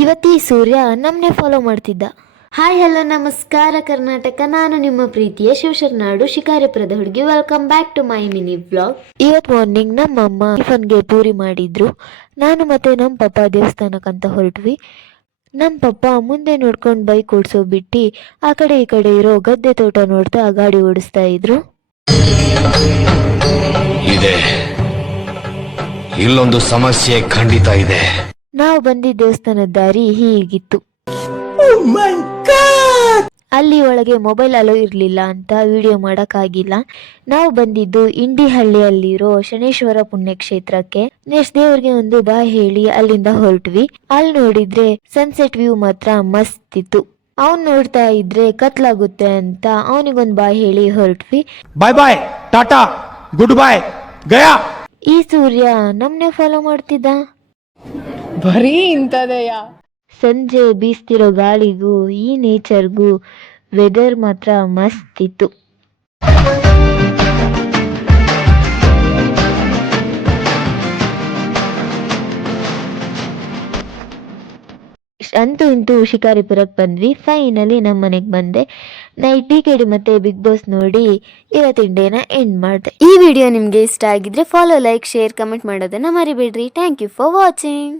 ಇವತ್ತಿ ಸೂರ್ಯ ನಮ್ಮನ್ನೇ ಫಾಲೋ ಮಾಡ್ತಿದ್ದ. Hi hello ನಮಸ್ಕಾರ ಕರ್ನಾಟಕ, ನಾನು ನಿಮ್ಮ ಪ್ರೀತಿಯ ಶಿವಶರಣಾಡು ಶಿಕಾರಿಪುರದ ಹುಡುಗಿ. Welcome back to my mini vlog. ಇವತ್ತು ಮಾರ್ನಿಂಗ್ ನಮ್ಮಮ್ಮ ಟಿಫನ್ಗೆ ಪೂರಿ ಮಾಡಿದ್ರು. ನಾನು ಮತ್ತೆ ನಮ್ಮ ಪಪ್ಪ ದೇವಸ್ಥಾನಕ್ಕಂತ ಹೊರಟ್ವಿ. ನಮ್ಮ ಪಪ್ಪ ಮುಂದೆ ನೋಡ್ಕೊಂಡು ಬೈಕ್ ಓಡಿಸೋ ಬಿಟ್ಟು ಆ ಕಡೆ ಈ ಕಡೆ ಇರೋ ಗದ್ದೆ ತೋಟ ನೋಡ್ತಾ ಗಾಡಿ ಓಡಿಸ್ತಾ ಇದ್ರು. ಇದೆ ಇಲ್ಲೊಂದು ಸಮಸ್ಯೆ ಖಂಡಿತ ಇದೆ. ನಾವು ಬಂದಿದ್ದ ದೇವಸ್ಥಾನದ ದಾರಿ ಹೀಗಿತ್ತು. ಅಲ್ಲಿ ಒಳಗೆ ಮೊಬೈಲ್ ಅಲೋ ಇರಲಿಲ್ಲ ಅಂತ ವಿಡಿಯೋ ಮಾಡೋಕ್ಕಾಗಿಲ್ಲ. ನಾವು ಬಂದಿದ್ದು ಇಂಡಿಹಳ್ಳಿಯಲ್ಲಿರೋ ಶನೇಶ್ವರ ಪುಣ್ಯಕ್ಷೇತ್ರಕ್ಕೆ. ನೆಕ್ಸ್ಟ್ ದೇವ್ರಿಗೆ ಒಂದು ಬಾಯ್ ಹೇಳಿ ಅಲ್ಲಿಂದ ಹೊರಟ್ವಿ. ಅಲ್ಲಿ ನೋಡಿದ್ರೆ ಸನ್ಸೆಟ್ ವ್ಯೂ ಮಾತ್ರ ಮಸ್ತ್ ಇತ್ತು. ಅವ್ನ್ ನೋಡ್ತಾ ಇದ್ರೆ ಕತ್ಲಾಗುತ್ತೆ ಅಂತ ಅವನಿಗೊಂದು ಬಾಯ್ ಹೇಳಿ ಹೊರಟ್ವಿ. ಬಾಯ್ ಬಾಯ್, ಟಾಟಾ, ಗುಡ್ ಬಾಯ್, ಗಯಾ. ಈ ಸೂರ್ಯ ನಮ್ನೆ ಫಾಲೋ ಮಾಡ್ತಿದ್ದ. ಬರೀ ಇಂಥದೆಯಾ? ಸಂಜೆ ಬೀಸ್ತಿರೋ ಗಾಳಿಗೂ ಈ ನೇಚರ್ಗೂ ವೆದರ್ ಮಾತ್ರ ಮಸ್ತ್ ಇತ್ತು. ಅಂತೂ ಇಂತೂ ಶಿಕಾರಿಪುರಕ್ಕೆ ಬಂದ್ವಿ. ಫೈನಲಿ ನಮ್ಮ ಮನೆಗೆ ಬಂದೆ. ನೈಟ್ ಟಿಕೆಡಿ ಮತ್ತೆ ಬಿಗ್ ಬಾಸ್ ನೋಡಿ ಇವತ್ತಿನ ಡೇನ ಎಂಡ್ ಮಾಡಿದೆ. ಈ ವಿಡಿಯೋ ನಿಮಗೆ ಇಷ್ಟ ಆಗಿದ್ರೆ ಫಾಲೋ, ಲೈಕ್, ಶೇರ್, ಕಮೆಂಟ್ ಮಾಡೋದನ್ನ ಮರಿಬೇಡ್ರಿ. Thank you for watching.